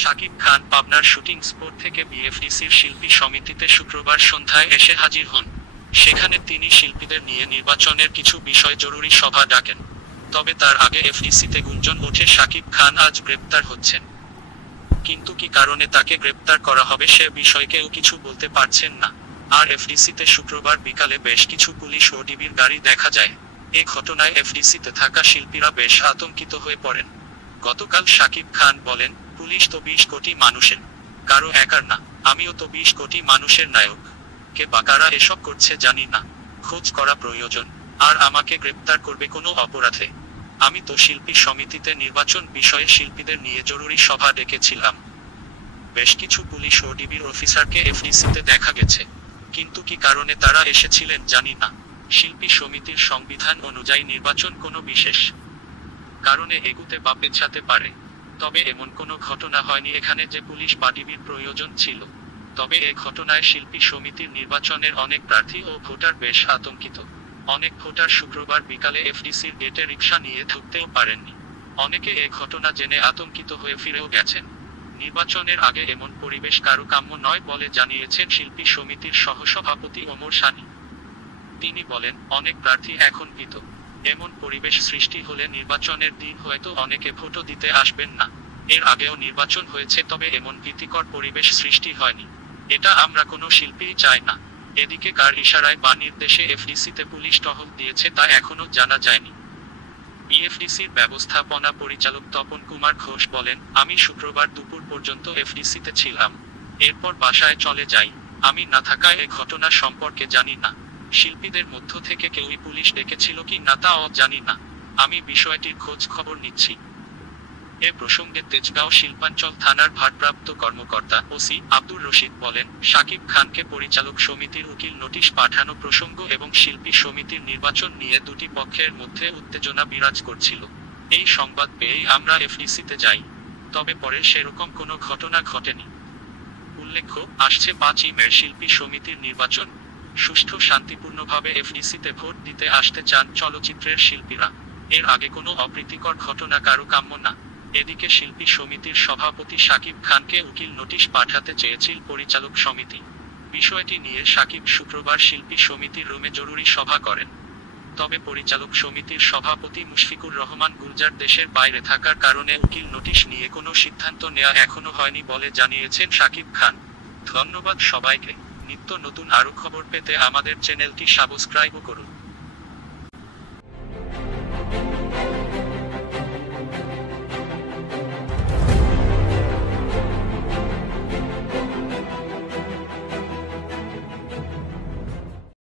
শাকিব খান পাবনার shooting spot থেকে বিএফডিসির শিল্পী সমিতিতে শুক্রবার সন্ধ্যায় এসে হাজির হন। সেখানে তিনি শিল্পীদের নিয়ে নির্বাচনের কিছু বিষয় জরুরি সভা ডাকেন। তবে তার আগে এফডিসিতে গুঞ্জন ওঠে শাকিব খান আজ গ্রেপ্তার হচ্ছেন। কিন্তু কি কারণে তাকে গ্রেপ্তার করা হবে সে বিষয়ে কেউ কিছু বলতে পারছেন না। আর এফডিসিতে শুক্রবার বিকালে বেশ কিছু পুলিশ ও ডিবির গাড়ি দেখা যায়। এ ঘটনায় এফডিসিতে থাকা শিল্পীরা বেশ আতঙ্কিত হয়ে পড়েন। গতকাল শাকিব খান বলেন, পুলিশ তো 20 কোটি মানুষের, কারো একার না। আমিও তো 20 কোটি মানুষের নায়ক। কে বা কারা এসব করছে জানি না, খোঁজ করা প্রয়োজন। আর আমাকে গ্রেপ্তার করবে কোনো অপরাধে? আমি তো শিল্পী সমিতিতে নির্বাচন বিষয়ে শিল্পীদের নিয়ে জরুরি সভা ডেকেছিলাম। বেশ কিছু পুলিশ ও ডিবির অফিসারকে এফডিসিতে দেখা গেছে, কিন্তু কি কারণে তারা এসেছিলেন জানি না। শিল্পী সমিতির সংবিধান অনুযায়ী নির্বাচন কোনো বিশেষ কারণে এগুতে বা পেছাতে পারে। তবে এমন কোনো ঘটনা হয়নি এখানে যে পুলিশ বা ডিবির প্রয়োজন ছিল। তবে এ ঘটনায় শিল্পী সমিতির নির্বাচনের অনেক প্রার্থী ও ভোটার বেশ আতঙ্কিত। অনেক ভোটার শুক্রবার বিকালে এফডিসির গেটে রিকশা নিয়ে ঢুকতেও পারেননি। অনেকে এ ঘটনা জেনে আতঙ্কিত হয়ে ফিরেও গেছেন। নির্বাচনের আগে এমন পরিবেশ কারো কাম্য নয় বলে জানিয়েছেন শিল্পী সমিতির সহসভাপতি ওমর সানি। তিনি বলেন, অনেক প্রার্থী এখন ভীত। এমন পরিবেশ সৃষ্টি হলে নির্বাচনের দিন হয়তো অনেকে ভোটও দিতে আসবেন না। এর আগেও নির্বাচন হয়েছে, তবে এমন ভীতিকর পরিবেশ সৃষ্টি হয়নি। এটা আমরা কোনো শিল্পীই চাই না। এদিকে কার ইশারায় বা নির্দেশে এফডিসিতে পুলিশ টহল দিয়েছে তা এখনো জানা যায়নি। বিএফডিসির ব্যবস্থাপনা পরিচালক তপন কুমার ঘোষ বলেন, আমি শুক্রবার দুপুর পর্যন্ত এফডিসিতে ছিলাম। এরপর বাসায় চলে যাই। আমি না থাকায় এ ঘটনা সম্পর্কে জানি না। শিল্পীদের মধ্য থেকে কেউই পুলিশ ডেকেছিল কি না তাও জানি না। আমি বিষয়টির খোঁজ খবর নিচ্ছি। এ প্রসঙ্গে তেজগাঁও শিল্পাঞ্চল থানার ভারপ্রাপ্ত কর্মকর্তা ওসি আব্দুর রশিদ বলেন, শাকিব খানকে পরিচালক সমিতির উকিল নোটিশ পাঠানো প্রসঙ্গ এবং শিল্পী সমিতির নির্বাচন নিয়ে দুটি পক্ষের মধ্যে উত্তেজনা বিরাজ করছিল। এই সংবাদ পেয়েই আমরা এফডিসিতে যাই। তবে পরে সেরকম কোনো ঘটনা ঘটেনি। উল্লেখ্য, আসছে 5ই মে শিল্পী সমিতির নির্বাচন। সুষ্ঠু শান্তিপূর্ণভাবে এফডিসিতে ভোট দিতে আসতে চান চলচ্চিত্রের শিল্পীরা। এর আগে কোনো অপ্রীতিকর ঘটনা কারো কাম্য না। এদিকে শিল্পী সমিতির সভাপতি শাকিব খানকে উকিল নোটিশ পাঠাতে চেয়েছিল পরিচালক সমিতি। বিষয়টি নিয়ে শাকিব শুক্রবার শিল্পী সমিতির রুমে জরুরি সভা করেন। তবে পরিচালক সমিতির সভাপতি মুশফিকুর রহমান গুলজার দেশের বাইরে থাকার কারণে উকিল নোটিশ নিয়ে কোনো সিদ্ধান্ত নেওয়া এখনো হয়নি বলে জানিয়েছেন শাকিব খান। ধন্যবাদ সবাইকে। নিত্য নতুন আরও খবর পেতে আমাদের চ্যানেলটি সাবস্ক্রাইব করুন।